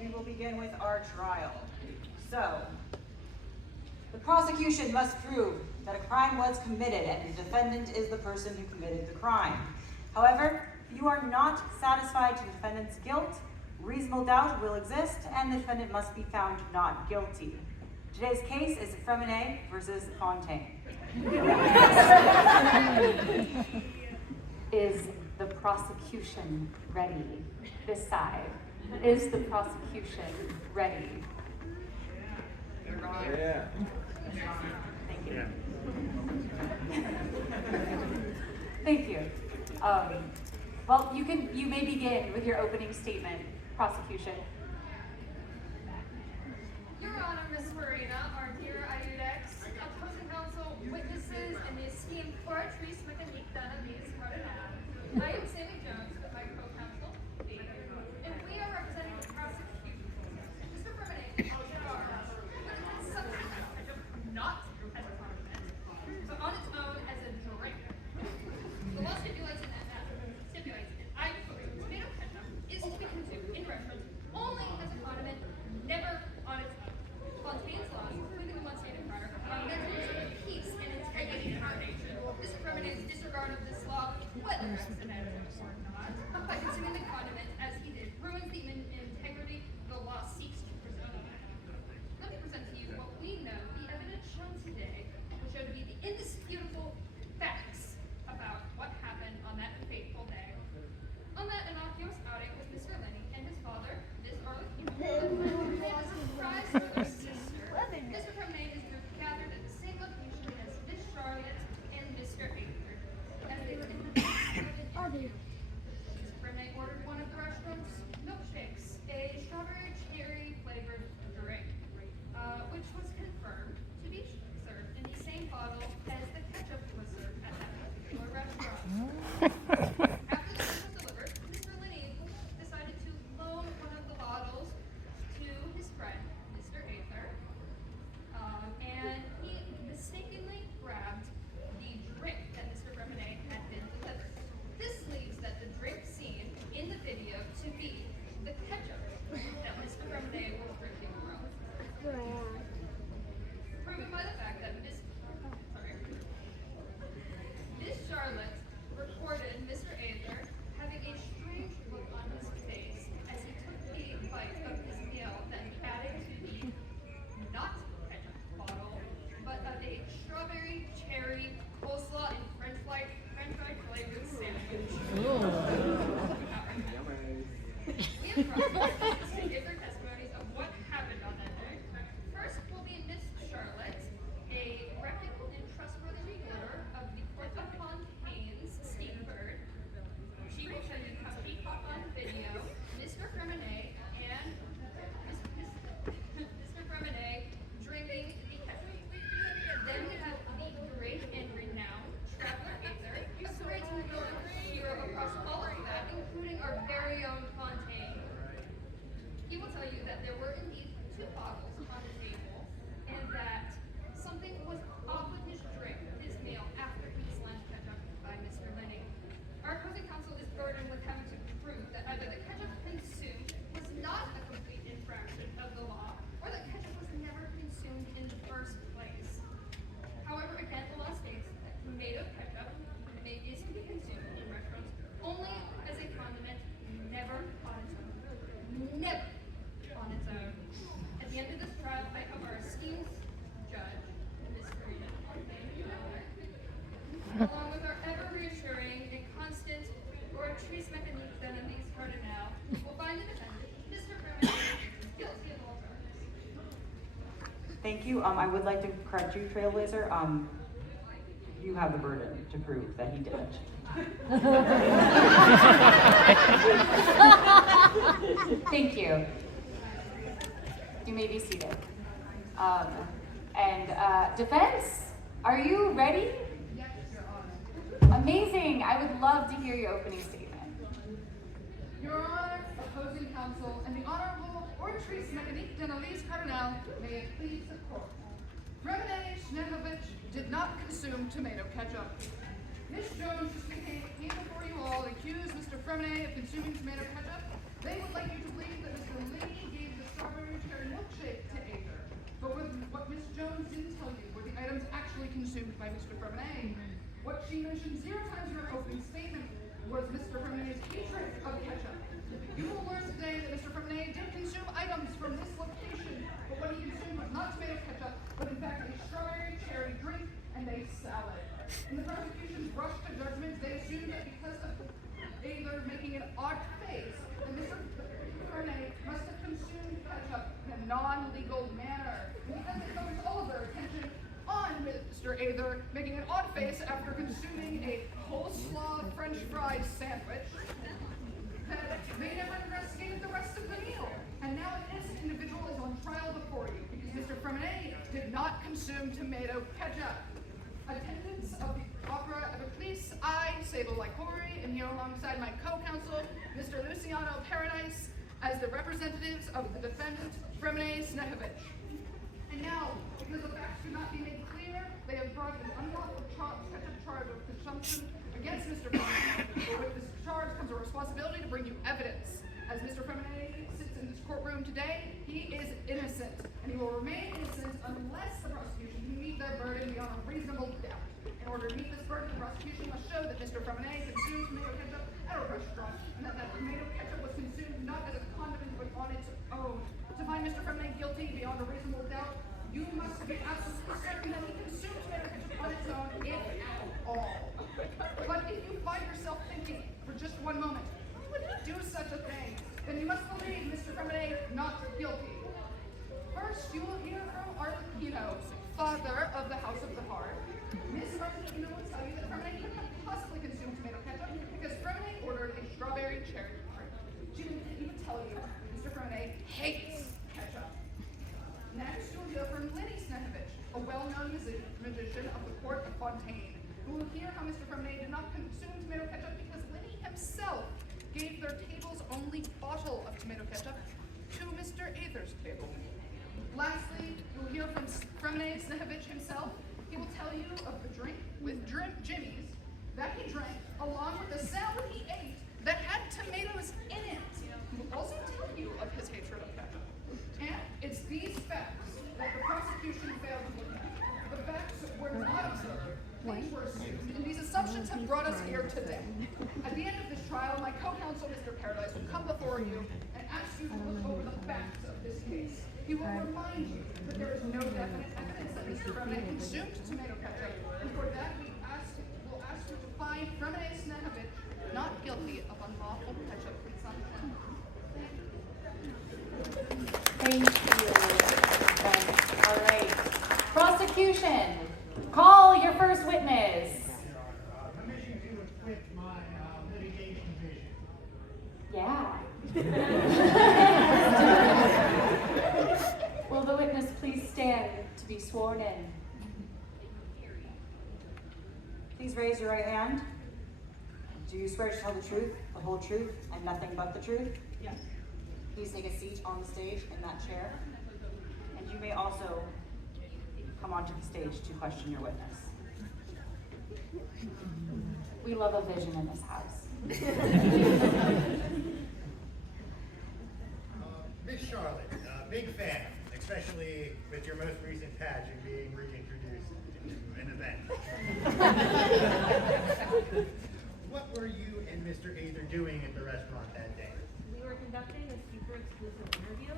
We will begin with our trial. So, the prosecution must prove that a crime was committed and the defendant is the person who committed the crime. However, if you are not satisfied to the defendant's guilt, reasonable doubt will exist and the defendant must be found not guilty. Today's case is Freminet versus Fontaine. Is the prosecution ready? This side. Is the prosecution ready? Yeah. Thank you. Thank you. Well, you may begin with your opening statement, prosecution. Your Honor, Ms. Marina, our dear IUDEX, opposing counsel, witnesses, and the esteemed couratrice mécanique d'analyse cardinal. I am Sammy Jones with my co-counsel, Dave, and we are representing the prosecution. Mr. Freminet is charged with something not as a condiment, but on its own as a drink. The law stipulates in that matter, and I quote, tomato ketchup is to be consumed in restaurants only as a condiment, never on its own. Fontaine's laws, including the one stated prior, are meant to preserve peace and integrity in our nation. Mr. Freminet's disregard of this law, whether accidental or not, by consuming the condiment as he did, ruins the integrity the law seeks to preserve. Let me present to you what we know the evidence shown today will show to be the indisputable facts about what happened on that fateful day. On that innocuous outing with Mr. Lenny and his father, Miss Arlecchino, made a surprise for their sister. Mr. Freminet is gathered at the same location as Miss Charlotte and Mr. Aker. As they were in the Mr. Freminet ordered one of the restaurant's milkshakes, a strawberry cherry flavored drink, which was confirmed to be served in the same bottle as the ketchup was served at that particular restaurant. After the food was delivered, Mr. Lenny decided to loan one of the bottles to his friend, Mr. Aether, and he mistakenly grabbed the drink that Mr. Freminet had been delivered. This leaves that the drink seen in the video to be the ketchup that Mr. Freminet was drinking from. Proven by the fact that Miss Charlotte recorded Mr. Aether having a strange look on his face as he took a bite of his meal that he added to the not ketchup bottle, but of a strawberry, cherry, coleslaw, and french fry flavored sandwich. We have prosecuted to give their testimonies of what happened on that day. First will be Miss Charlotte, a reputable and trustworthy reporter of the Port of Fontaine's Steambird. She will show you how she caught on video Mr. Freminet and Mr. Freminet drinking the ketchup. Then we have the great and renowned traveler Aether, a great and known hero across all of that, including our very own Fontaine. He will tell you that there were indeed two bottles on the table, and that something was off with his drink, his meal, after he was lent ketchup by Mr. Lenny. Our opposing counsel is burdened with having to prove that either the ketchup consumed was not a complete infraction of the law, or that ketchup was never consumed in the first place. However, again, the law states that tomato ketchup is to be consumed in restaurants only as a condiment, never on its own. Never on its own. At the end of this trial, I have our esteemed judge, Ms. Freminet, along with our ever-reassuring and constant couratrice mécanique d'analyse cardinal, will find the defendant, Mr. Freminet, guilty of all charges. Thank you. I would like to correct you, Trailblazer. You have the burden to prove that he didn't. Thank you. You may be seated. Defense, are you ready? Yes, Your Honor. Amazing. I would love to hear your opening statement. Your Honor, opposing counsel, and the Honorable Couratrice mécanique d'analyse cardinal, may it please the court. Freminet Schnenovich did not consume tomato ketchup. Miss Jones came before you all and accused Mr. Freminet of consuming tomato ketchup. They would like you to believe that Mr. by Mr. Freminet. What she mentioned 0 times in her opening statement was Mr. Freminet's hatred of ketchup. You will learn today that Mr. Freminet did consume items from this location, but what he consumed was not tomato ketchup, but in fact a strawberry cherry drink and a salad. In the prosecution's rush to judgment, they assumed that because of Aether making an odd face, that Mr. Freminet must have consumed ketchup in a non-legal manner. And because they focused all of their attention on Mr. Aether making an odd face after consuming a coleslaw French fries sandwich, that they never investigated the rest of the meal. And now an innocent individual is on trial before you because Mr. Freminet did not consume tomato ketchup. Attendants of the Opera of Ecclesias, I, Sable Lycori, am here alongside my co-counsel, Mr. Luciano Paradise, as the representatives of the defendant, Freminet Snehovich. And now, because the facts could not be made clear, they have brought an unlawful ketchup charge of consumption against Mr. Freminet. With this charge comes a responsibility to bring you evidence. As Mr. Freminet sits in this courtroom today, he is innocent, and he will remain innocent unless the prosecution can meet their burden beyond a reasonable doubt. In order to meet this burden, the prosecution must show that Mr. Freminet consumed tomato ketchup at a restaurant, and that tomato ketchup was consumed not as a condiment but on its own. To find Mr. Freminet guilty beyond a reasonable doubt, you must be absolutely certain that he consumed tomato ketchup on its own, if at all. But if you find yourself thinking for just one moment, why would he do such a thing? Then you must believe Mr. Freminet not guilty. First, you will hear from Arlecchino, father of the House of the Heart. Miss Arlecchino will tell you that Freminet could not possibly consume tomato ketchup because Freminet ordered a strawberry cherry drink. She will even tell you Mr. Freminet hates ketchup. Next, you'll hear from Lenny Snehovich, a well-known magician of the court of Fontaine, who will hear how Mr. Freminet did not consume tomato ketchup because Lenny himself gave their table's only bottle of tomato ketchup to Mr. Aether's table. Lastly, you'll hear from Freminet Snehovich himself. He will tell you of the drink with Jimmy's that he drank, along with the salad he ate that had tomatoes in it. He will also tell you of his hatred of ketchup. And it's these facts that the prosecution failed to look at. The facts were not observed. Things were assumed, and these assumptions have brought us here today. At the end of this trial, my co-counsel, Mr. Paradise, will come before you and ask you to look over the facts of this case. He will remind you that there is no definite evidence that Mr. Freminet consumed tomato ketchup, and for that we'll ask you to find Freminet Snehovich not guilty of unlawful ketchup consumption. Thank you. All right. Prosecution, call your first witness. Permission to acquit my litigation vision. Yeah. Will the witness please stand to be sworn in? Please raise your right hand. Do you swear to tell the truth, the whole truth, and nothing but the truth? Yes. Please take a seat on the stage in that chair. And you may also come onto the stage to question your witness. We love a vision in this house. Miss Charlotte, big fan, especially with your most recent pageant being reintroduced to an event. What were you and Mr. Aether doing at the restaurant that day? We were conducting a super exclusive interview.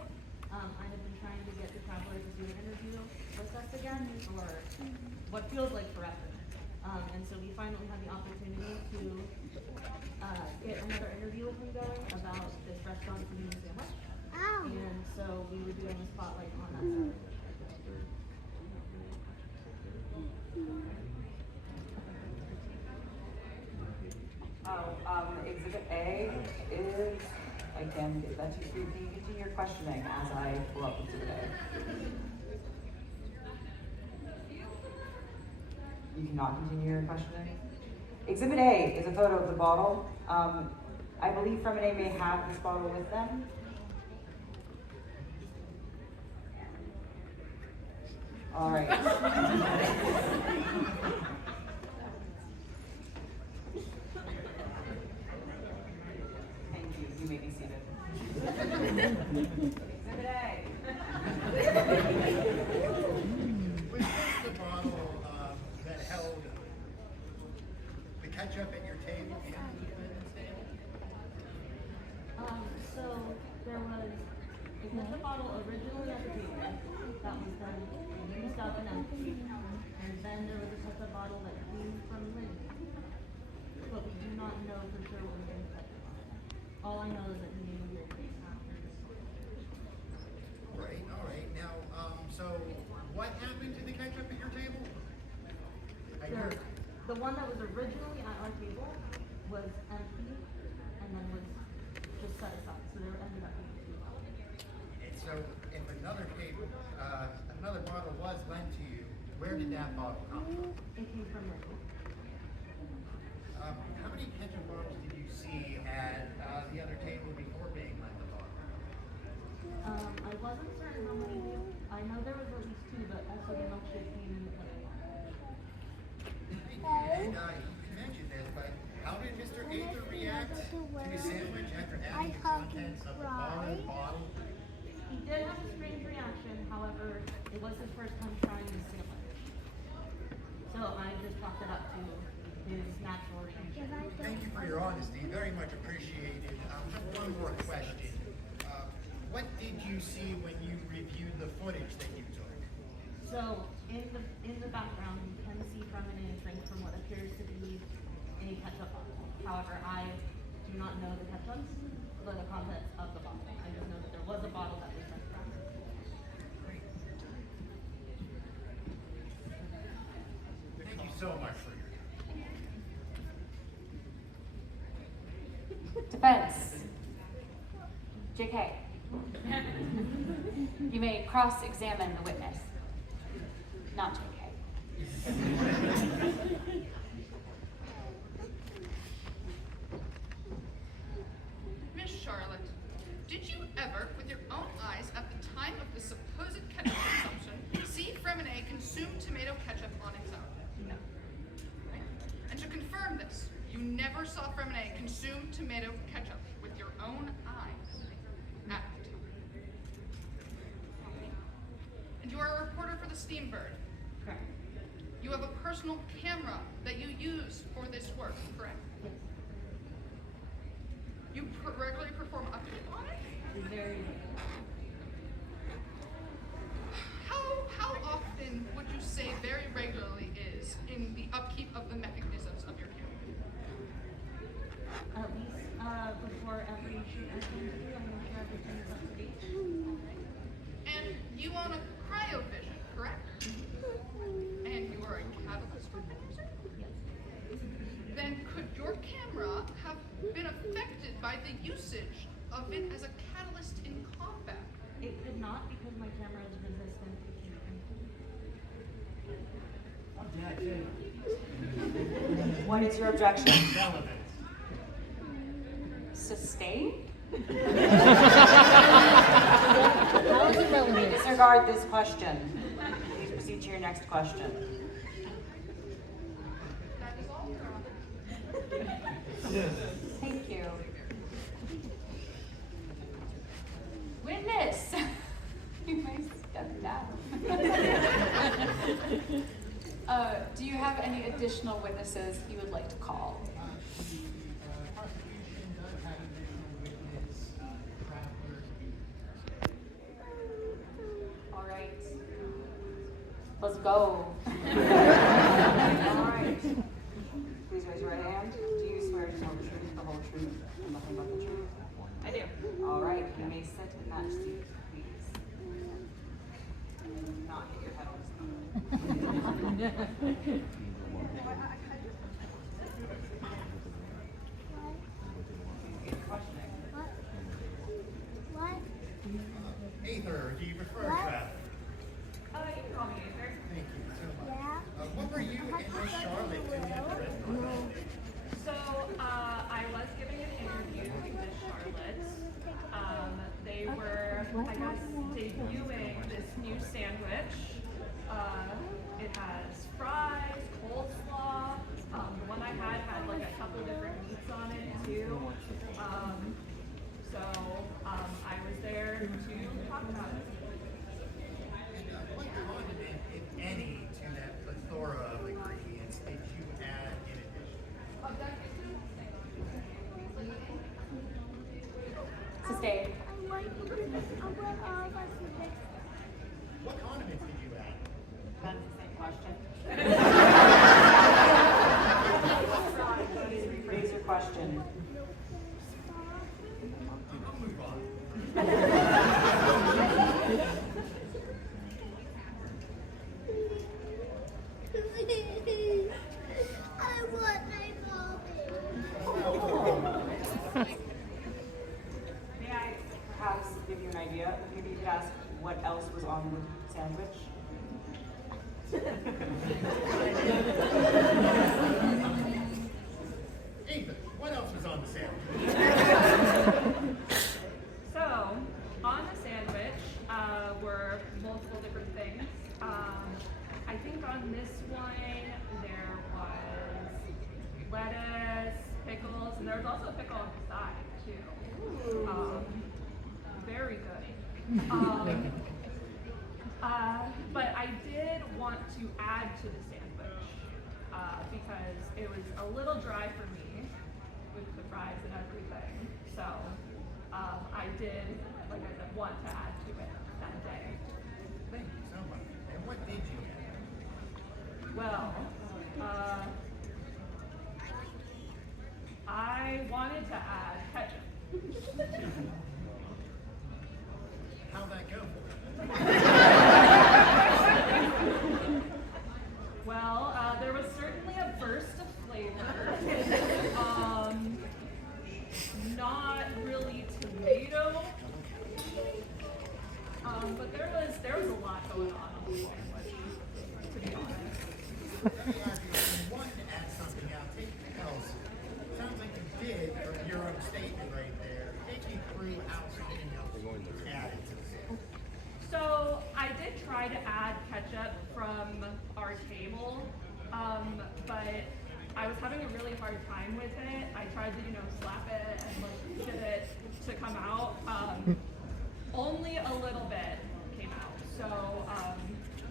I have been trying to get the travelers to do an interview with us again for what feels like forever. And so we finally had the opportunity to get another interview with him going about this restaurant in New Zealand. And so we were doing a spotlight on that. Exhibit A is, I can get that to you. Can you continue your questioning as I pull up Exhibit A? You cannot continue your questioning? Exhibit A is a photo of the bottle. I believe Freminet may have this bottle with them. All right. Thank you. You may be seated. Exhibit A. Was this the bottle that held there was a ketchup bottle originally at the table that was then used up and empty. And then there was a ketchup bottle that came from Lindy. But we do not know for sure what was in the ketchup bottle. All I know is that he knew we were going after this one. Right, all right. Now, so what happened to the ketchup at your table? The one that was originally at our table was empty and then was just set aside. So there ended up being two bottles. And so if another bottle was lent to you, where did that bottle come from? It came from Lindy. How many ketchup bottles did you see at the other table before being lent the bottle? I wasn't certain how many. I know there was at least two, but also the milkshake came in the ketchup bottle. And you mentioned this, but how did Mr. Aether react to his sandwich after adding the contents of the borrowed bottle? He did have a strange reaction, however, it was his first time trying the sandwich. So I just chalked it up to his natural reaction. Thank you for your honesty, very much appreciated. Just one more question. What did you see when you reviewed the footage that you took? So in the background, you can see Freminet drink from what appears to be a ketchup bottle. However, I do not know the ketchup or the contents of the bottle. I just know that there was a bottle that was sent from. Thank you so much for your Defense. JK. You may cross-examine the witness. Not JK. Miss Charlotte, did you ever, with your own eyes at the time of the supposed ketchup consumption, see Freminet consume tomato ketchup on its own? No. Right? And to confirm this, you never saw Freminet consume tomato ketchup with your own eyes at the time. And you are a reporter for the Steambird. Correct. You have a personal camera that you use for this work, correct? Yes. You regularly perform upkeep on it? Very How often would you say very regularly is in the upkeep of the mechanisms of your camera? at least before every shoot I came to do, I make sure everything is up to date. And you own a cryovision, correct? And you are a catalyst organizer? Yes. Then could your camera have been affected by the usage of it as a catalyst in combat? It could not because my camera is resistant to heat and cold. What is your objection? relevance. Sustain? How is it relevant? Disregard this question. Please proceed to your next question. That is all, Your Honor. Thank you. Witness! You may step down. Do you have any additional witnesses you would like to call? The prosecution does have additional witness, traveler. All right. Let's go. All right. Please raise your right hand. Do you swear to tell the truth, the whole truth, and nothing but the truth? I do. All right. You may sit in that seat, please. And not hit your head on the stone. Aether, do you prefer traveler? You can call me Aether. Thank you so much. What were you and Miss Charlotte doing at the restaurant? So, I was giving an interview with Miss Charlotte. They were, I guess, debuting this new sandwich. It has fries, coleslaw. The one I had like a couple different meats on it too. I was there to talk about it. What condiment, if any, to that plethora of ingredients did you add in addition? Sustain. What condiments did you add? That's the same question. Please rephrase your question. I'll move on. I want my mommy. May I perhaps give you an idea? Maybe you could ask what else was on the sandwich? Ethan, what else was on the sandwich? So, on the sandwich were multiple different things. I think on this one there was lettuce, pickles, and there was also a pickle on the side too. Very good. But I did want to add to the sandwich because it was a little dry for me with the fries and everything. So I did, like I said, want to add to it that day. Thank you so much. And what did you add? Well, I wanted to add ketchup. How'd that go? Well, there was certainly a burst of flavor. Not really tomato. But there was a lot going on the sandwich, to be honest. Let me ask you, if you wanted to add something out, take else. Sounds like you did from your own statement right there. Take me through how something else was added to the sandwich. So I did try to add ketchup from our table, but I was having a really hard time with it. I tried to, slap it and get it to come out. Only a little bit came out. So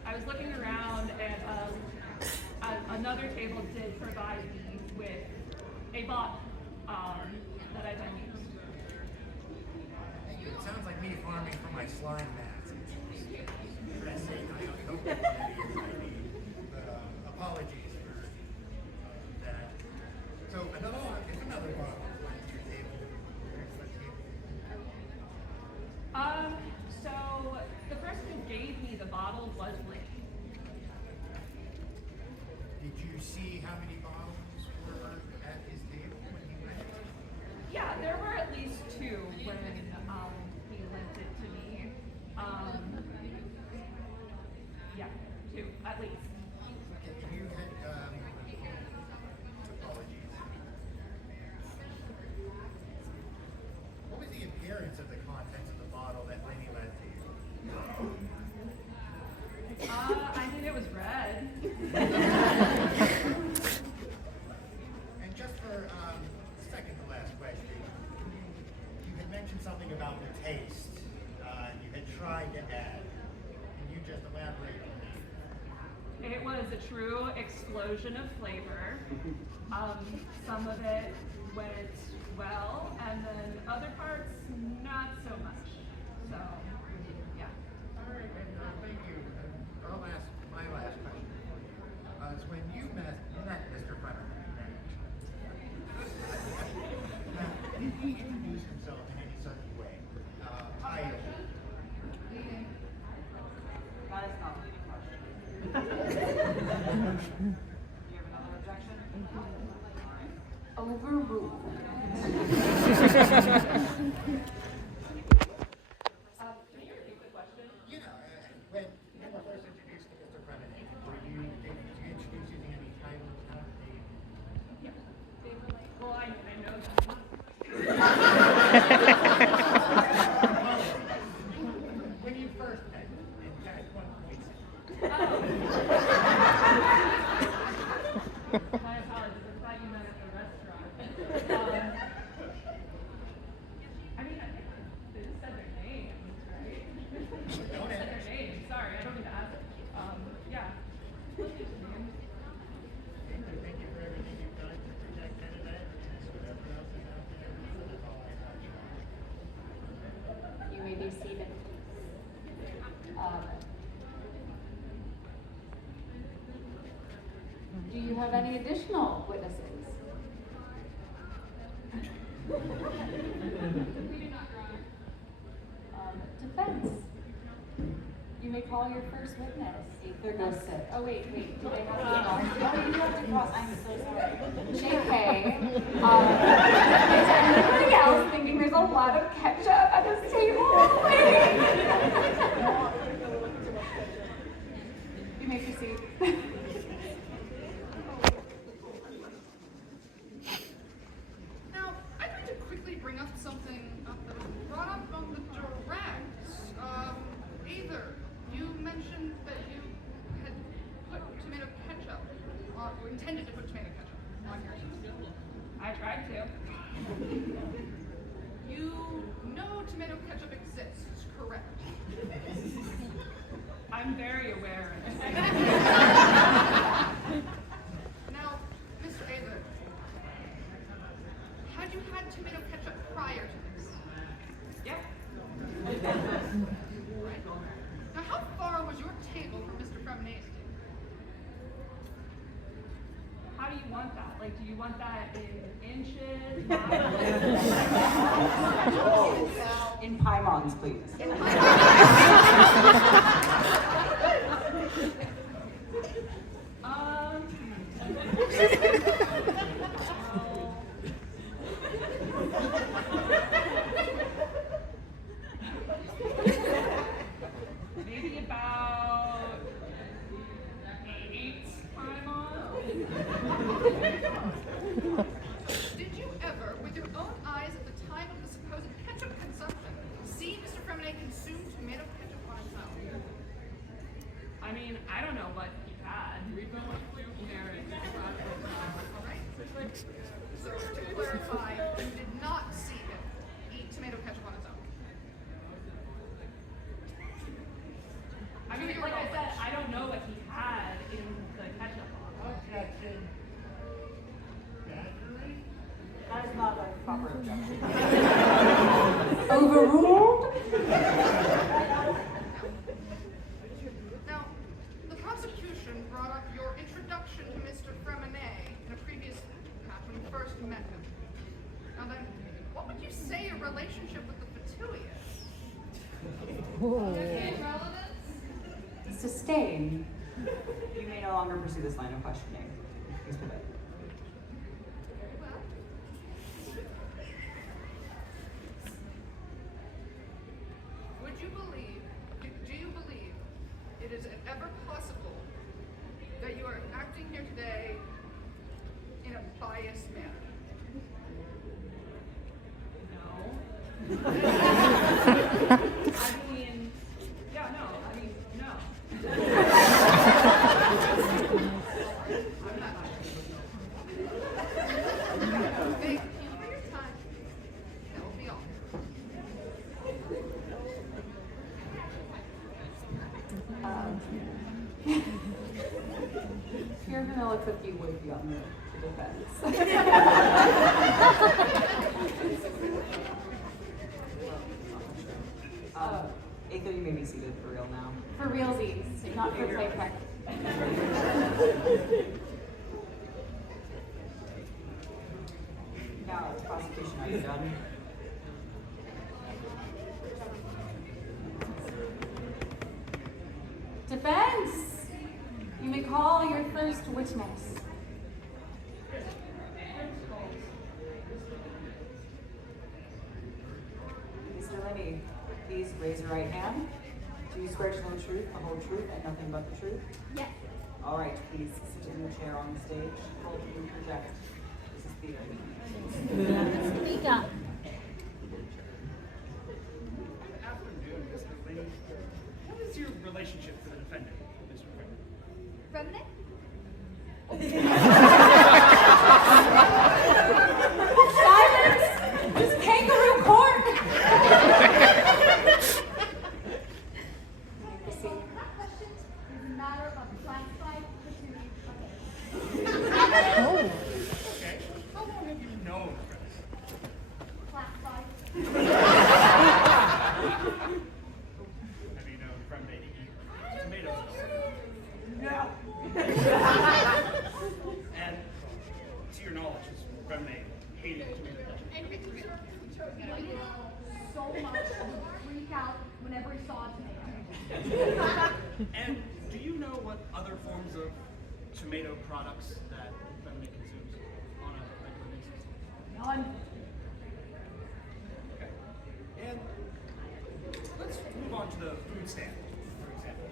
I was looking around and another table did provide me with a bottle that I then used. It sounds like me farming for my slime mats. Dressing, I don't know what that is, but apologies for that. So another bottle to your table. So the person who gave me the bottle was Lynn. Did you see how many bottles were at his table when he went? Yeah, there were at least two when he lent it to me. Yeah, two at least. Okay, you had, apologies. What was the appearance of the contents of the bottle that Lenny lent to you? I mean, it was red. And just for second to last question, you had mentioned something about the taste you had tried to add. Can you just elaborate on that? It was a true explosion of flavor. Some of it went well, and then other parts not so much. So, yeah. All right, and thank you. My last question is when you met Mr. Freminet, did he introduce himself in any such way? Title? That is not the question. You have another objection? All right. Overruled. have any additional witnesses? We do not, Your Honor. Defense. You may call your first witness. They're no sit. Oh, wait, do they have to Oh, you have to cross, I'm so sorry. JK, is anybody else thinking there's a lot of ketchup at this table? You may proceed. Now, I'd like to quickly bring up something that was brought up on the direct. Either you mentioned that you had put tomato ketchup on, or intended to put tomato ketchup on your salad. I tried to. You know tomato ketchup exists, correct? I'm very aware. Now, Mr. Ayler, had you had tomato ketchup prior to this? Yeah. Right. Now, how far was your table from Mr. Freminet's table? How do you want that? Like, do you want that in inches? In pylons, please. Maybe about 8 pylons. Did you ever, with your own eyes at the time of the supposed ketchup consumption, see Mr. Freminet consume tomato ketchup on his own? I mean, I don't know what he had. All right. So to clarify, you did not see him eat tomato ketchup on his own. I mean, like I said, I don't know what he had in the ketchup box. Objection. Battery? That is not a proper objection. Overruled? Now, the prosecution brought up your introduction to Mr. Freminet in a previous match when you first met him. Now then, what would you say your relationship with the Fatui is? Okay, relevance? Sustained. You may no longer pursue this line of questioning. Please pivot. Very well. Would you believe, do you believe it is ever possible that you are acting here today in a biased manner? No. I mean, yeah, no. I mean, no. I'm not. Thank you for your time. That will be all. Your vanilla cookie would be on the defense. Aether, you may be seated for real now. For realsies, not for playback. Now, prosecution, are you done? Defense! You may call your first witness. Mr. Libby, please raise your right hand. Do you swear to know the truth, the whole truth, and nothing but the truth? Yes. All right, please sit in the chair on the stage. Hold and project. This is theater. Speak up. Good afternoon, Mr. Lee. What is your relationship to the defendant, Mr. Freminet? Silence! This kangaroo court! Proceed. That question is a matter of classified opportunity. Okay. How long have you known Freminet? Classified. Have you known Freminet to eat tomatoes? No. much would freak out whenever he saw a tomato. And do you know what other forms of tomato products that Freminet consumes on a regular basis? None. Okay. And let's move on to the food stand, for example.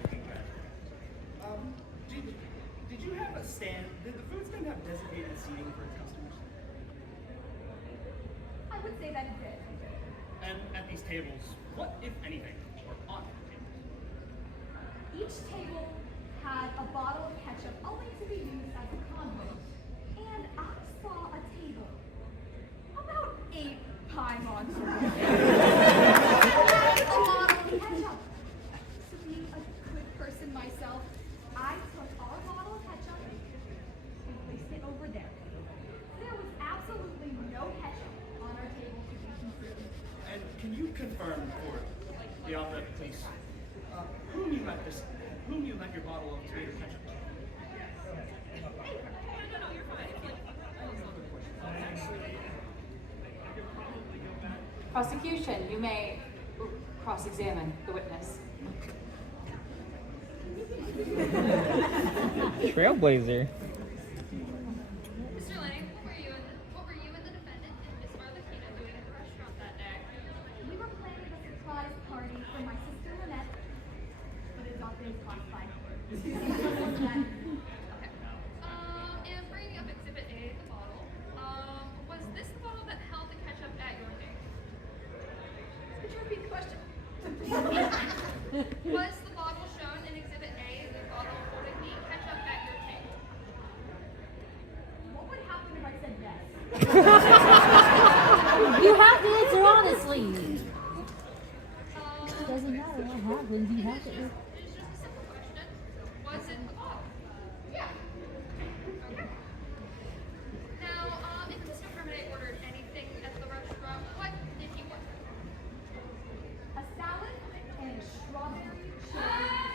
Did you have a stand? Did the food stand have designated seating for its customers? I would say that it did. And at these tables, what, if anything, were on the tables? Each table had a bottle of ketchup only to be used as a condiment. And I saw a table about 8 pie monsters. A bottle of ketchup. So being a good person myself, I took our bottle of ketchup and placed it over there. There was absolutely no ketchup on our table to be consumed. And can you confirm for the opera, please, whom you let your bottle of tomato ketchup to? No, you're fine. Prosecution, you may cross-examine the witness. Trailblazer. Mr. Lanning, what were you and the defendant and Miss Marlakina doing at the restaurant that day? We were planning a surprise party for my sister Lynette, but it's all things classified. Okay. And bringing up Exhibit A, the bottle, was this the bottle that held the ketchup at your table? Could you repeat the question? Was the bottle shown in Exhibit A, the bottle holding the ketchup at your table? What would happen if I said yes? You have to answer honestly. Um, Doesn't matter what happens, you have to answer. It's just a simple question. Was it the bottle? Yeah. Okay. Now, if Mr. Freminet ordered anything at the restaurant, what did he order? A salad and a strawberry cherry.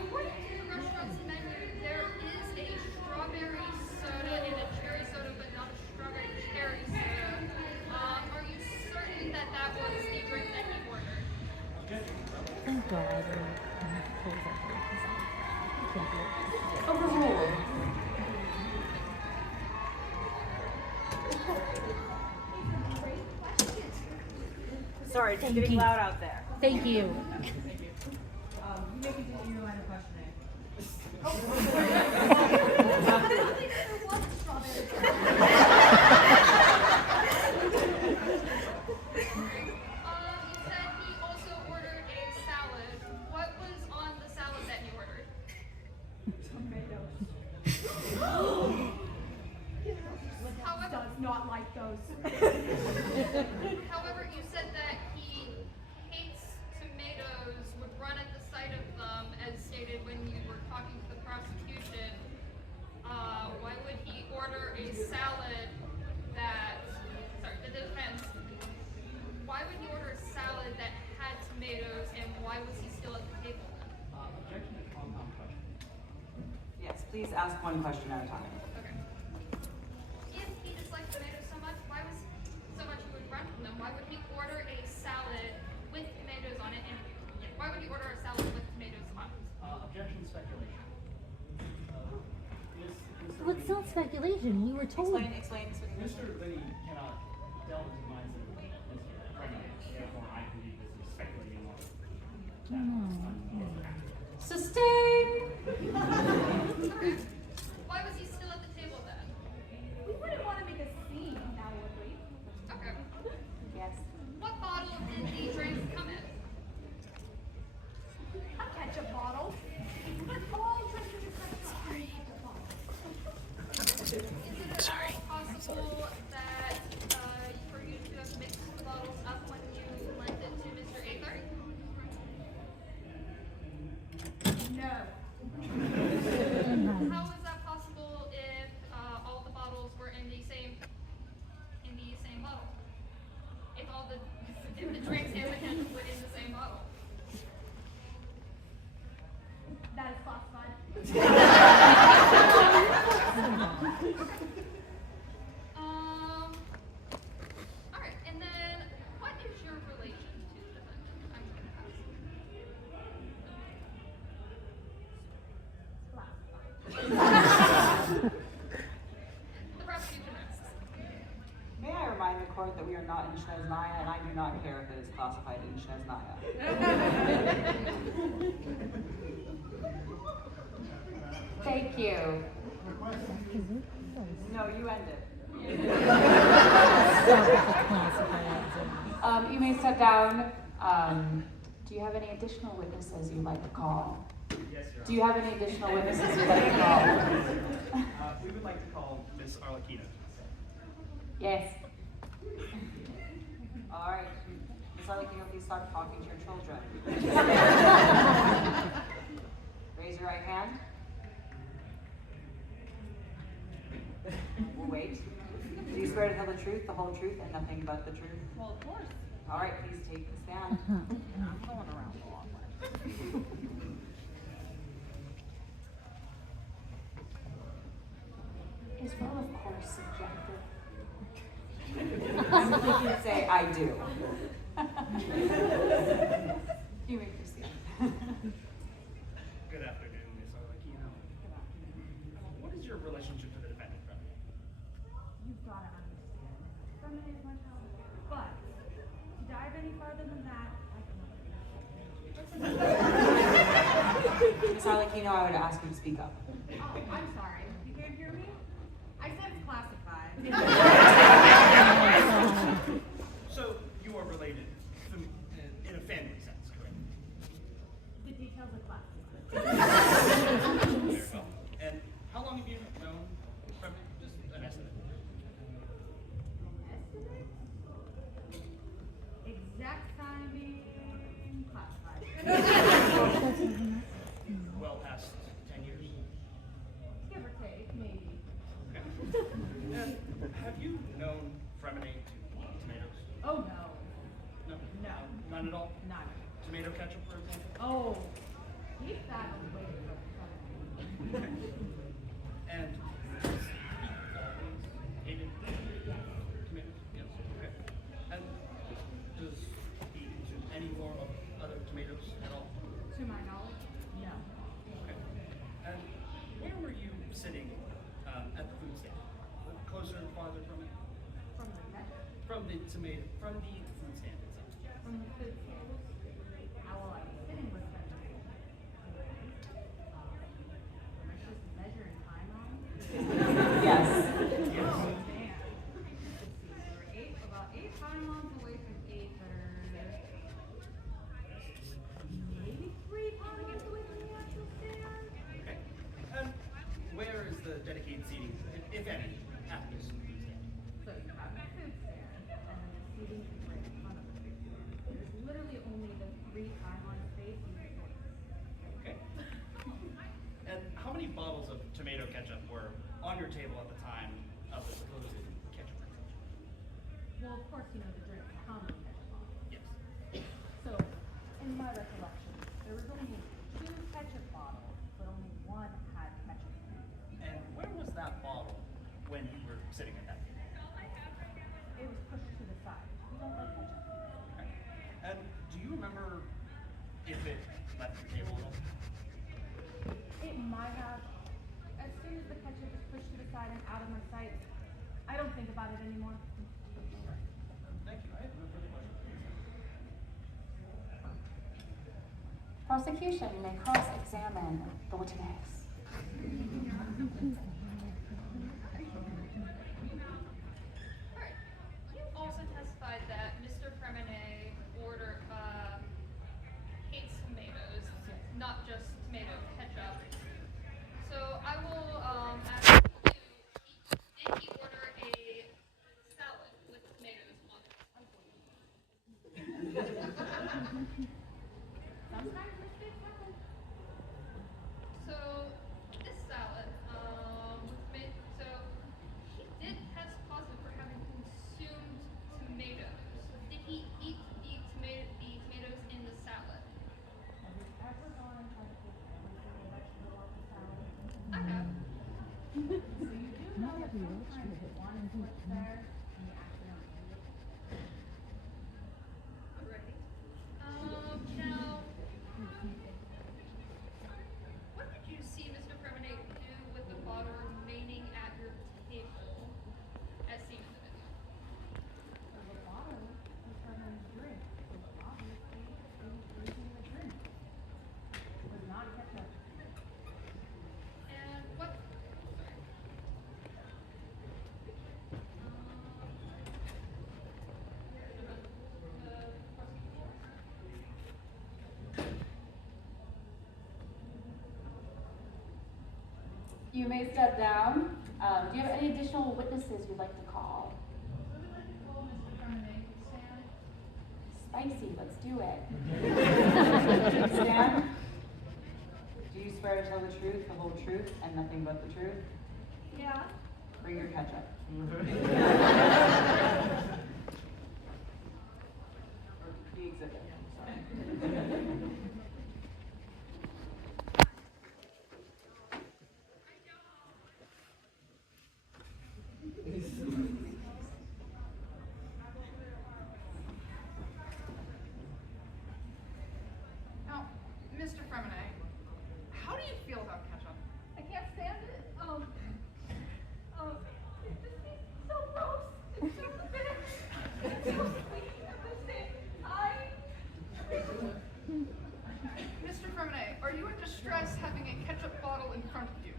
According to the restaurant's menu, there is a strawberry soda and a cherry soda, but not a strawberry cherry soda. Are you certain that that was the drink that he ordered? Thank God I didn't close that door, 'cause I can't do it. Overruled. Sorry, it's Thank getting you. loud out there. Thank you. You may continue your line of questioning. There was a strawberry cherry. You said he also ordered a salad. What was on the salad that he ordered? However, Does not like those. However, you said that he hates tomatoes, would run at the sight of them, as stated when you were talking to the prosecution. Why would he order a salad that, sorry, the defense, why would he order a salad that had tomatoes, and why was he still at the table then? Objection to compound question. Yes, please ask one question at a time. Okay. If he disliked tomatoes so much, he would run from them? Why would he order a salad with tomatoes on it? And why would he order a salad with tomatoes on it? Objection speculation. Well, it's not speculation. We were told. Explain. Mr. Liddy cannot delve into the minds of Mr. Freminet, therefore I believe this is speculating on Sustain. Why was he still at the table then? We wouldn't want to make a scene now, would we? Okay. Yes. What bottle did the drink come in? A ketchup bottle. All drinks in this restaurant are ketchup bottles. Is it possible that for you to have mixed the bottles up when you lent it to Mr. Aether? No. How is that possible if all the bottles were in the same bottle? If the drinks and the ketchup were in the same bottle? That is classified. Alright, and then what I don't care if it is classified in Shaznaya. Thank you. No, you end it. You may step down. Do you have any additional witnesses you'd like to call? Yes, Your Do you have any additional witnesses you'd like to call? We would like to call Miss Arlecchino. Yes. All right. Ms. Arlecchino, please stop talking to your children. Raise your right hand. We'll wait. Do you swear to tell the truth, the whole truth, and nothing but the truth? Well, of course. All right, please take the stand. I'm going around the long way. Is well, of course, subjective. I'm thinking to say I do. You may proceed. Good afternoon, Miss Arlecchino. What is your relationship to the defendant, Freminet? You've got to understand. Freminet is my child. But to dive any farther than that, I can Ms. Arlecchino, I would ask you to speak up. Oh, I'm sorry. You can't hear me? I said it's classified. So, you are related in a family sense, correct? The details are classified. Very well. And how long have you known Freminet? Just an estimate. Estimate? Exact timing, classified. Well past 10 years. Give or take, maybe. Okay. And have you known Freminet to eat tomatoes? Oh, no. No? No. None at all? None. Tomato ketchup, for example? Oh, keep that away from Freminet. And hated tomatoes? Yes. Okay. And does he consume any form of other tomatoes at all? To my knowledge, no. Okay. And where were you sitting at the food stand? Closer and farther from it? From the ketchup, From the tomato, from the food stand itself. from the food stand. Well, I was sitting with them. Am I supposed to measure in time on? Yes. Yes. Oh, man. Let's see, we're about 8 pylons away from 8 that are maybe 3 pylons away from the actual stand. Okay. And where is the dedicated seating, if any, at this food stand? So you have the food stand, and then the seating is right in front of the food stand. There's literally only the 3 pylon space you can sort. Okay. And how many bottles of tomato ketchup were on your table at the time of the supposed ketchup consumption? Well, of course, you know the drink comes in ketchup bottles. Yes. So, in my recollection, there was only 2 ketchup bottles, but only 1 had ketchup in it. And where was that bottle when you were sitting at that table? It was pushed to the side. We don't like ketchup. Okay. And do you remember if it left the table at all? It might have. As soon as the ketchup was pushed to the side and out of my sight, I don't think about it anymore. Thank you. I have no further questions. Prosecution may cross-examine the witness. Alright, you also testified that Mr. Freminet hates tomatoes, not just tomato ketchup. So I will ask you, did he order a salad with tomatoes on it? Sometimes mistakes happen. So this salad, so he did test positive for having consumed tomatoes. Did he eat the tomatoes in the salad? Have you ever gone and tried to take every single vegetable off the salad? I have. So you do know that sometimes one is what's there and you accidentally eat it. Right. Now, what did you see You may step down. Do you have any additional witnesses you'd like to call? Mr. Freminet, stand. Spicy, let's do it. Stan, do you swear to tell the truth, the whole truth, and nothing but the truth? Yeah. Bring your ketchup. Or the exhibit, sorry. Now, Mr. Freminet, how do you feel about ketchup? I can't stand it. It just tastes so gross. It's so bitter. It's so sweet at the same time. Mr. Freminet, are you in distress having a ketchup bottle in front of you?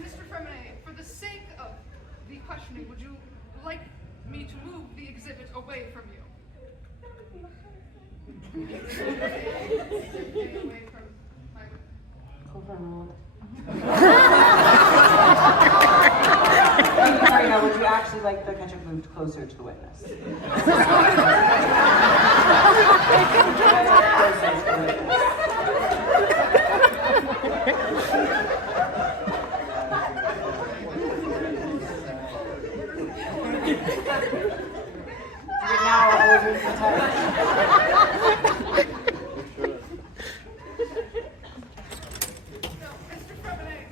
Mr. Freminet, for the sake of the questioning, would you like me to move the exhibit away from you? Stay away from my Overruled. Sorry, now, would you actually like the ketchup moved closer to the witness? Closer to the witness. Now I'll hold you for time. No, Mr. Freminet,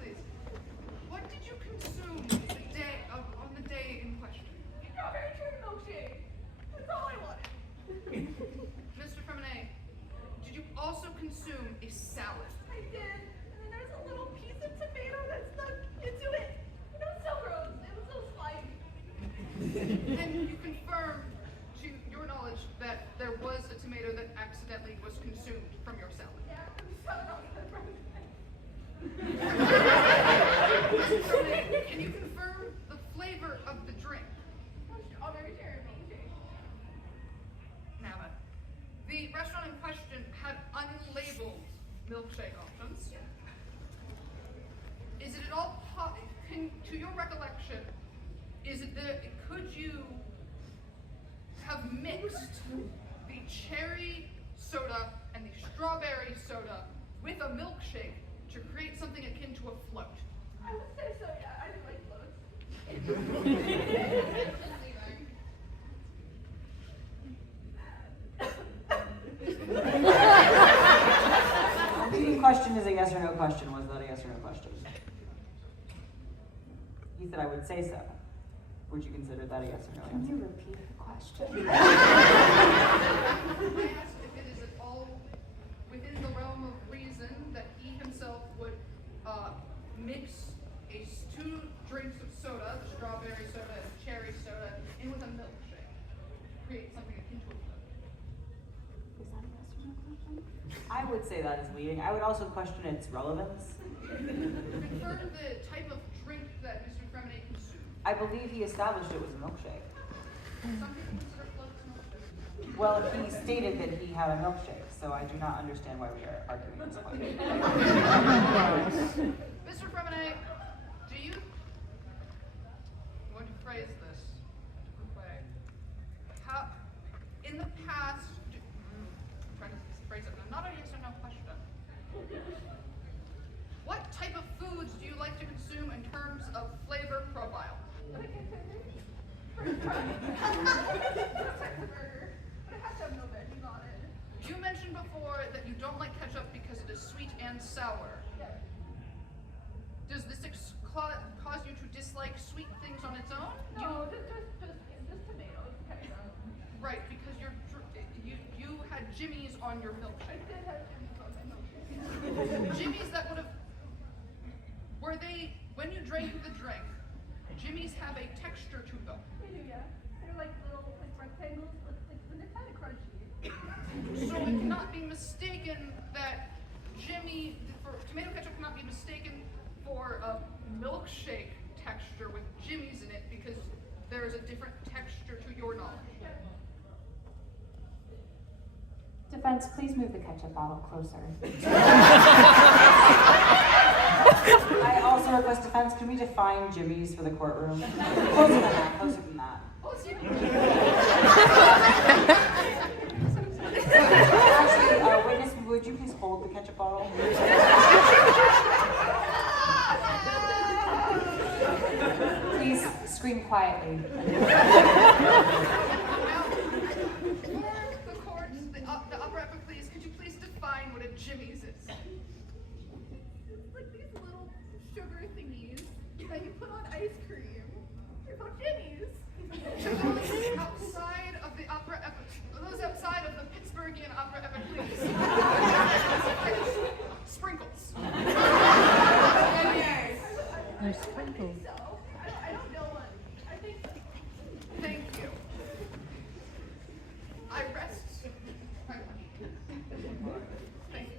please. What did you consume on the day in question? Strawberry cherry milkshake. That's all I wanted. Mr. Freminet, did you also consume a salad? I did. And then there's a little piece of tomato that stuck into it. It was so gross. It was so slimy. Then you confirm, to your knowledge, that there was a tomato that accidentally was consumed from your salad. Yeah, I'm so not Mr. Freminet, can you confirm the flavor of the drink? Strawberry cherry milkshake. Now then, the restaurant in question had unlabeled milkshake options. Is it at all to your recollection, could you have mixed the cherry soda and the strawberry soda with a milkshake to create something akin to a float? I would say so, yeah. I do like floats. The leading question is a yes or no question. Was that a yes or no question? He said I would say so. Would you consider that a yes or no Can answer? you repeat the question? I asked if it is at all within the realm of reason that he himself would mix two drinks of soda, the strawberry soda and the cherry soda, in with a milkshake, create something akin to a float. Is that a yes or no question? I would say that is leading. I would also question its relevance. Confirm the type of drink that Mr. Freminet consumed. I believe he established it was a milkshake. Some people consider floats milkshake. Well, he stated that he had a milkshake, so I do not understand why we are arguing this point. Mr. Freminet, do you? I'm going to phrase this a different way. How, in the past, I'm trying to phrase it, not a yes or no question. What type of foods do you like to consume in terms of flavor profile? Like a burger. Burger. But it has to have no veggies on it. You mentioned before that you don't like ketchup because it is sweet and sour. Yeah. Does this cause you to dislike sweet things on its own? No, just tomatoes, kind of. Right, because you had Jimmy's on your I milkshake. did have Jimmy's on my milkshake. Jimmy's that would have, were they, when you drank the drink, Jimmy's have a texture to them. They do, yeah. They're like little rectangles, but they're kind of crunchy. So it cannot be mistaken that tomato ketchup cannot be mistaken for a milkshake texture with Jimmy's in it because there is a different texture to your knowledge. To defense, please move the ketchup bottle closer. I also request defense, can we define Jimmy's for the courtroom? Closer than that, closer than that. Actually, witness, would you please hold the ketchup bottle? Please scream quietly. The court, the upper epic, please, could you please define what a Jimmy's is? It's like these little sugar thingies that you put on ice cream. They're called Jimmy's. Those outside of the opera epic, those outside of the Pittsburghian opera epic, please. Sprinkles. There's sprinkles. So, I don't know one. I think so. Thank you. I rest my money. Thank you.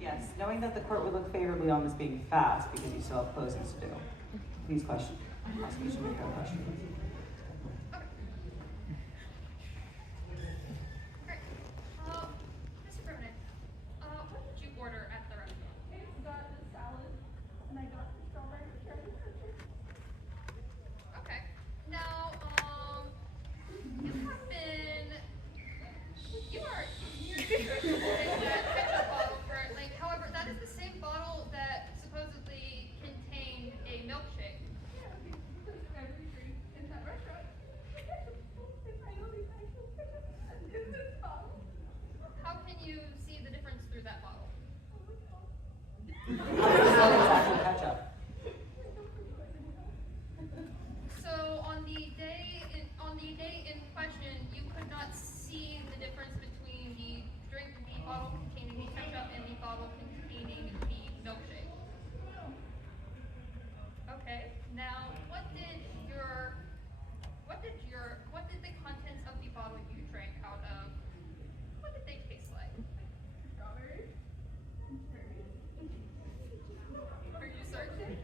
Yes, knowing that the court would look favorably on this being fast because you still have closings to do. Please question. Prosecution, make a question. Great. Mr. Freminet, what did you order at the restaurant? I got a salad and I got the strawberry cherry cookies. Okay. Now, you are holding that ketchup bottle currently. However, that is the same bottle that supposedly contained a milkshake. Yeah, because every drink in that restaurant, the ketchup is my only actual ketchup in this bottle. How can you see the difference through that bottle? How do you tell it's actual ketchup? So on the day in question, you could not see the difference between the bottle containing the ketchup and the bottle containing the milkshake. Okay. Now, what did the contents of the bottle you drank out of? What did they taste like? Strawberry. Are you certain?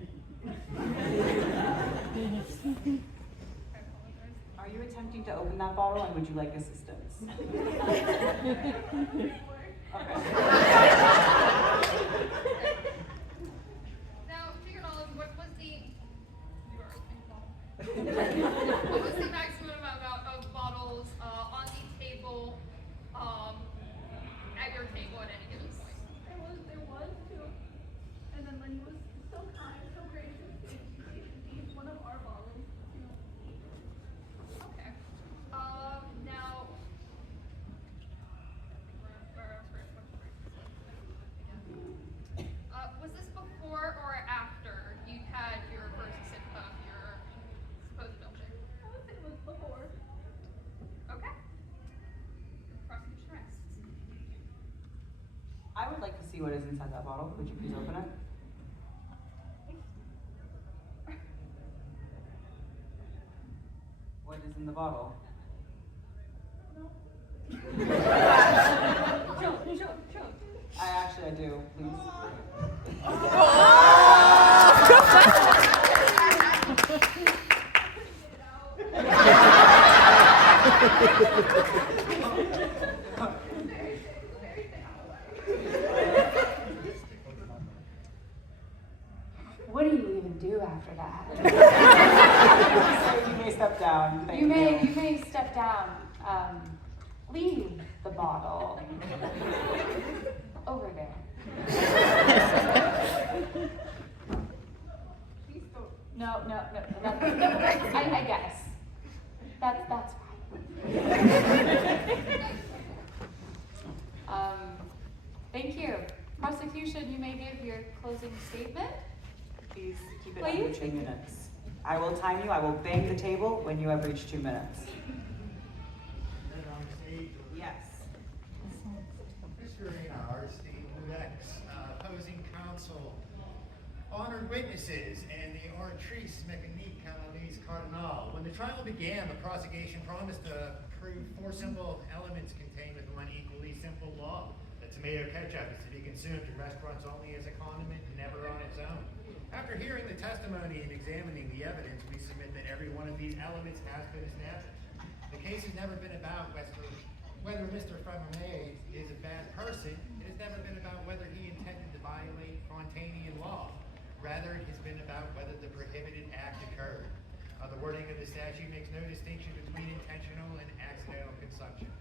I apologize. Are you attempting to open that bottle and would you like assistance? Now, to your knowledge, what was the maximum amount of bottles on the table, at your table at any given point? There was two, and then Lenny was so kind, so gracious, he gave each one of our bottles to each. Okay. Now. Was this before or after you had your first sip of your supposed milkshake? I would say it was before. Okay. Prosecution rests. I would like to see what is inside that bottle. Would you please open it? What is in the bottle? I do, please. What do you even do after that? Sir, you may step down. Thank You may step down. Leave the bottle over there. No, I guess. That's fine. Thank you. Prosecution, you may give your closing statement. Please keep it under 2 minutes. I will time you. I will bang the table when you have reached 2 minutes. Yes. Ms. Freminet, our esteemed Ludex, opposing counsel, honored witnesses, and the oratrice mécanique Canonise Cardinal. When the trial began, the prosecution promised to prove 4 simple elements contained within one equally simple law. That tomato ketchup is to be consumed in restaurants only as a condiment and never on its own. After After hearing the testimony and examining the evidence, we submit that every one of these elements has been established. The case has never been about whether Mr. Freminet is a bad person. It has never been about whether he intended to violate Fontaine law. Rather, it has been about whether the prohibited act occurred. The wording of the statute makes no distinction between intentional and accidental consumption.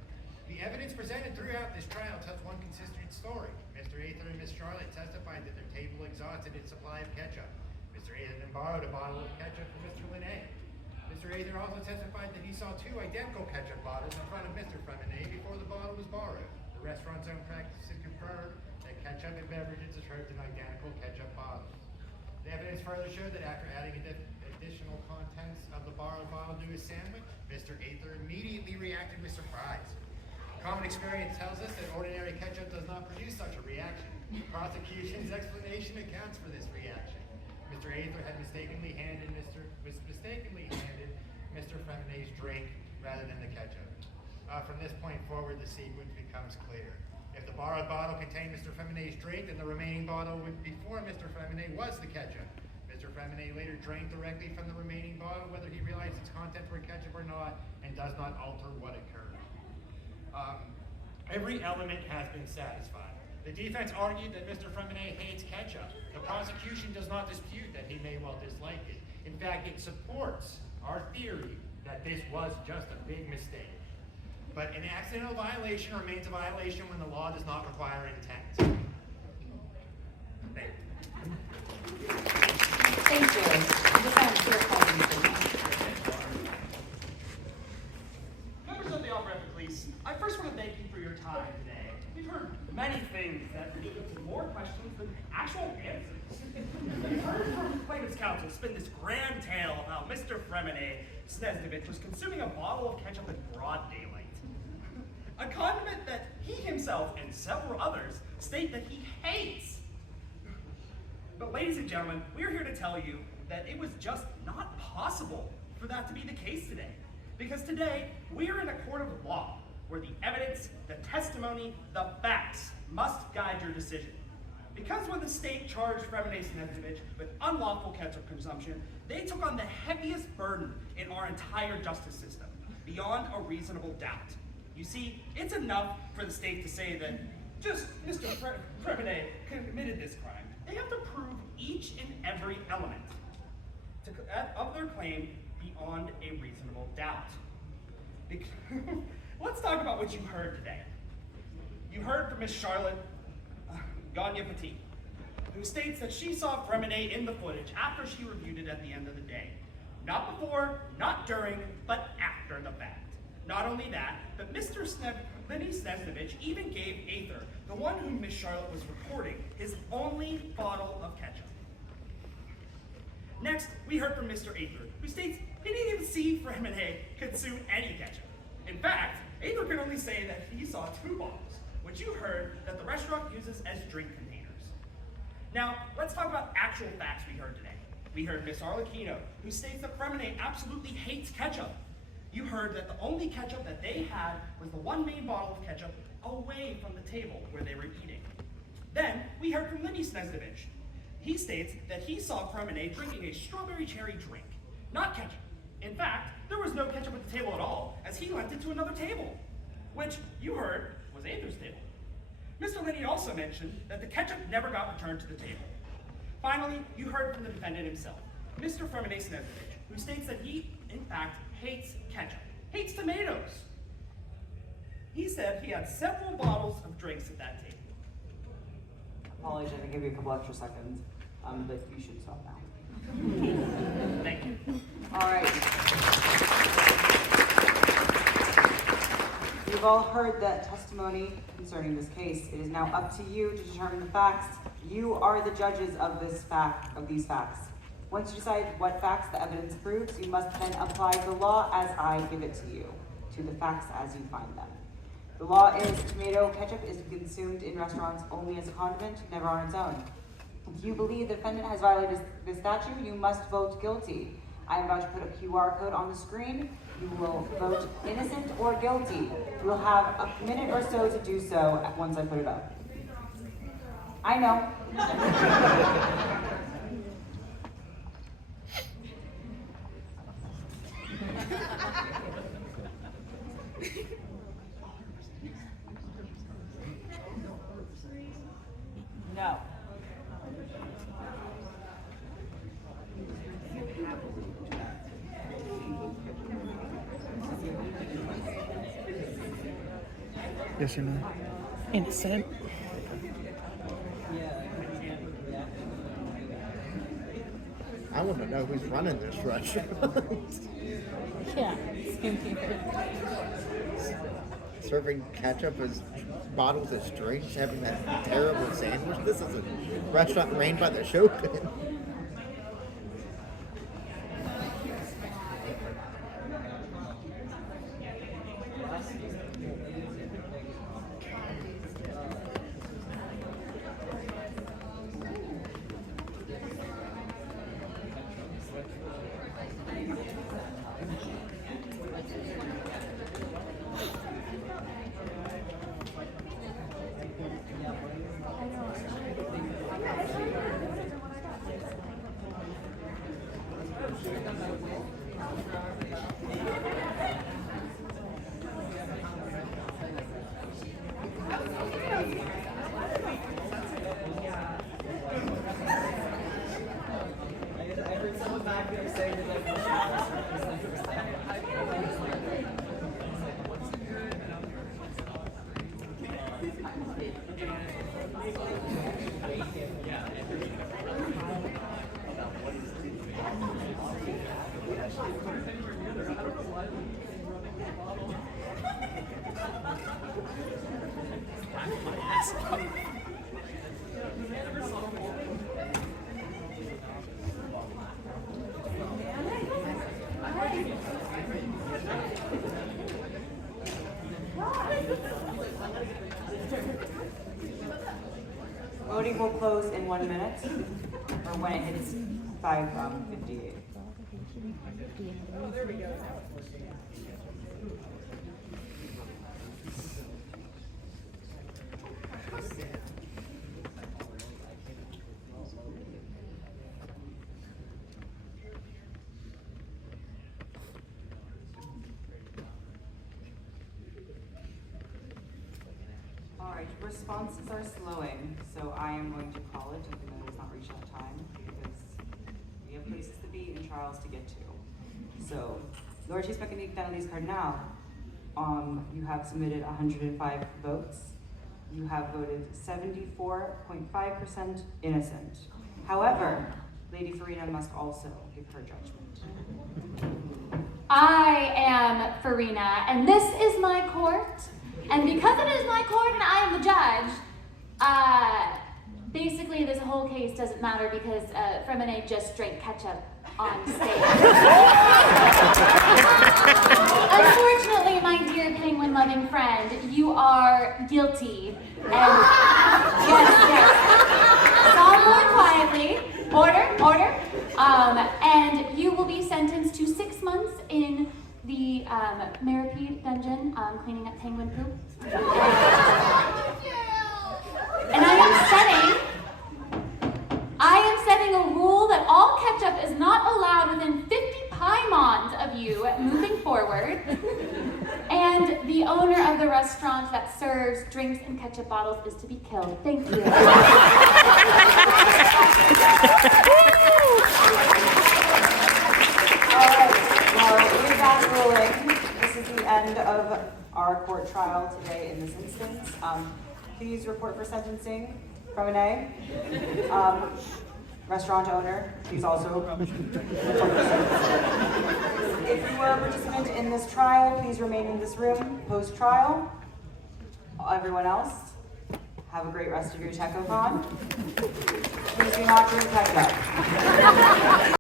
The evidence presented throughout this trial tells one consistent story. Mr. Ather and Miss Charlotte testified that their table exhausted its supply of ketchup. Mr. Ather then borrowed a bottle of ketchup from Mr. Linné. Mr. Ather also testified that he saw two identical ketchup bottles in front of Mr. Freminet before the bottle was borrowed. The restaurant's own practices confirmed that ketchup and beverages are served in identical ketchup bottles. The evidence further showed that after adding additional contents of the borrowed bottle to his sandwich, Mr. Ather immediately reacted with surprise. Common experience tells us that ordinary ketchup does not produce such a reaction. The prosecution's explanation accounts for this reaction. Mr. Ather had mistakenly handed Mr. Freminet's drink rather than the ketchup. From this point forward, the sequence becomes clear. If the borrowed bottle contained Mr. Freminet's drink, then the remaining bottle before Mr. Freminet was the ketchup. Mr. Freminet later drank directly from the remaining bottle, whether he realized its contents were ketchup or not, and does not alter what occurred. Every element has been satisfied. The defense argued that Mr. Freminet hates ketchup. The prosecution does not dispute that he may well dislike it. In fact, it supports our theory that this was just a big mistake. But an accidental violation remains a violation when the law does not require intent. Thank you. Thank you. Members of the Operatic Police, I first want to thank you for your time today. We've heard many things that lead to more questions than actual answers. We've heard from plaintiff's counsel spin this grand tale of how Mr. Freminet Snezdovich was consuming a bottle of ketchup in broad daylight. A condiment that he himself and several others state that he hates. But ladies and gentlemen, we're here to tell you that it was just not possible for that to be the case today. Because today, we are in a court of law where the evidence, the testimony, the facts must guide your decision. Because when the state charged Freminet Snezdovich with unlawful ketchup consumption, they took on the heaviest burden in our entire justice system, beyond a reasonable doubt. You see, it's enough for the state to say that just Mr. Freminet committed this crime. They have to prove each and every element of their claim beyond a reasonable doubt. Let's talk about what you heard today. You heard from Miss Charlotte Gagne Petit, who states that she saw Freminet in the footage after she reviewed it at the end of the day. Not before, not during, but after the fact. Not only that, but Mr. Lenny Snezdovich even gave Ather, the one whom Miss Charlotte was recording, his only bottle of ketchup. Next, we heard from Mr. Ather, who states he didn't even see Freminet consume any ketchup. In fact, Ather can only say that he saw 2 bottles, which you heard that the restaurant uses as drink containers. Now, let's talk about actual facts we heard today. We heard Miss Arlecchino, who states that Freminet absolutely hates ketchup. You heard that the only ketchup that they had was the one main bottle of ketchup away from the table where they were eating. Then, we heard from Lenny Snezdovich. He states that he saw Freminet drinking a strawberry cherry drink, not ketchup. In fact, there was no ketchup at the table at all, as he lent it to another table, which you heard was Ather's table. Mr. Lenny also mentioned that the ketchup never got returned to the table. Finally, you heard from the defendant himself, Mr. Freminet Snezdovich, who states that he, in fact, hates ketchup, hates tomatoes. He said he had several bottles of drinks at that table. Apologies, I give you a couple extra seconds, but you should stop now. Thank you. All right. You've all heard that testimony concerning this case. It is now up to you to determine the facts. You are the judges of these facts. Once you decide what facts the evidence proves, you must then apply the law as I give it to you, to the facts as you find them. The law is tomato ketchup is consumed in restaurants only as a condiment, never on its own. If you believe the defendant has violated this statute, you must vote guilty. I am about to put a QR code on the screen. You will vote innocent or guilty. You will have a minute or so to do so once I put it up. I know. Yes or no? Innocent. I want to know who's running this restaurant. Yeah, same here. Serving ketchup as bottles as drinks, having that terrible sandwich. This is a restaurant ran by the Shogun. Voting will close in 1 minute, or when it hits 5:58. All right, responses are slowing, so I am going to call it, even though it's not reached that time, because we have places to be and trials to get to. So, Lord Chief Mechanique Denelise Cardinal, you have submitted 105 votes. You have voted 74.5% innocent. However, Lady Farina must also give her judgment. I am Farina, and this is my court. And because it is my court and I am the judge, basically this whole case doesn't matter because Freminet just drank ketchup on stage. Unfortunately, my dear penguin-loving friend, you are guilty. And yes. Solemnly, quietly. Order. And you will be sentenced to 6 months in the Maripede dungeon, cleaning up penguin poop. And I am setting a rule that all ketchup is not allowed within 50 paimons of you moving forward. And the owner of the restaurant that serves drinks in ketchup bottles is to be killed. Thank you. All right, well, with that ruling, this is the end of our court trial today in this instance. Please report for sentencing. Freminet, restaurant owner, please also report for sentencing. If you are a participant in this trial, please remain in this room post-trial. Everyone else, have a great rest of your TekkoCon. Please do not drink ketchup.